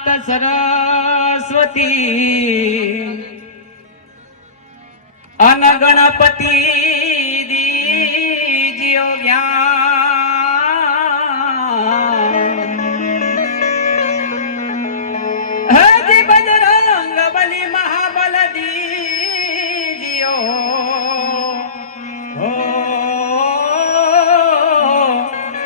માત સરસ્વતી અન ગણપતિ દીજ્યો જ્ઞાન હજી બજરંગ બલી મહાબલ દીજ્યો હો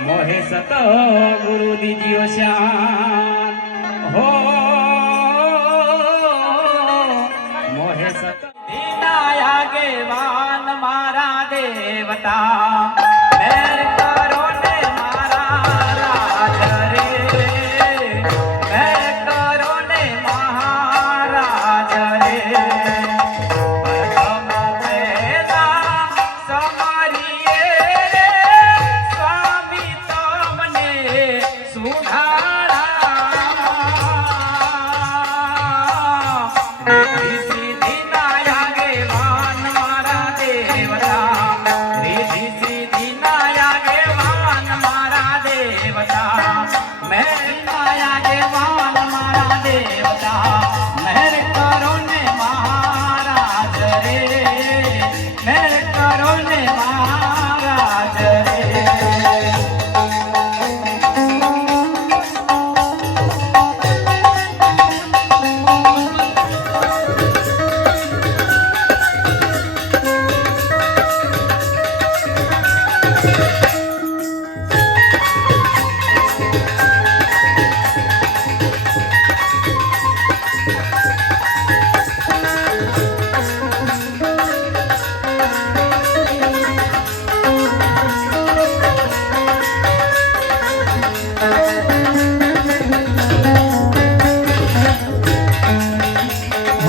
મોહે સત ગુરુ દીજ્યો શ્યામ મોહે સત મારા દેવતા. राजा मैं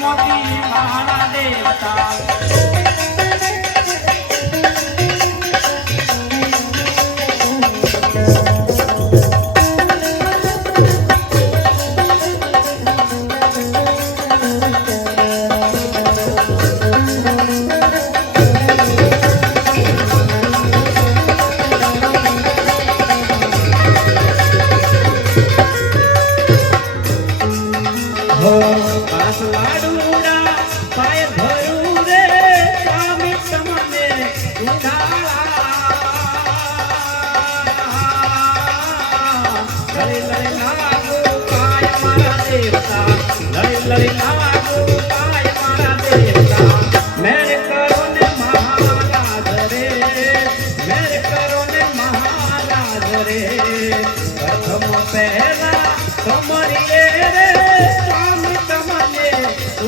মতি মহারা দেবতা પાસ લાડુડા પાય ભરું રે સ્વામી તમને ઉધારા લઈ લઈ લાગુ પાય મારા દેવતા લઈ લઈ લાગુ પાય મારા દેવતા મેર કરો ને મહારાજ રે મેર કરો ને મહારાજ રે પ્રથમ પહેલા તમારી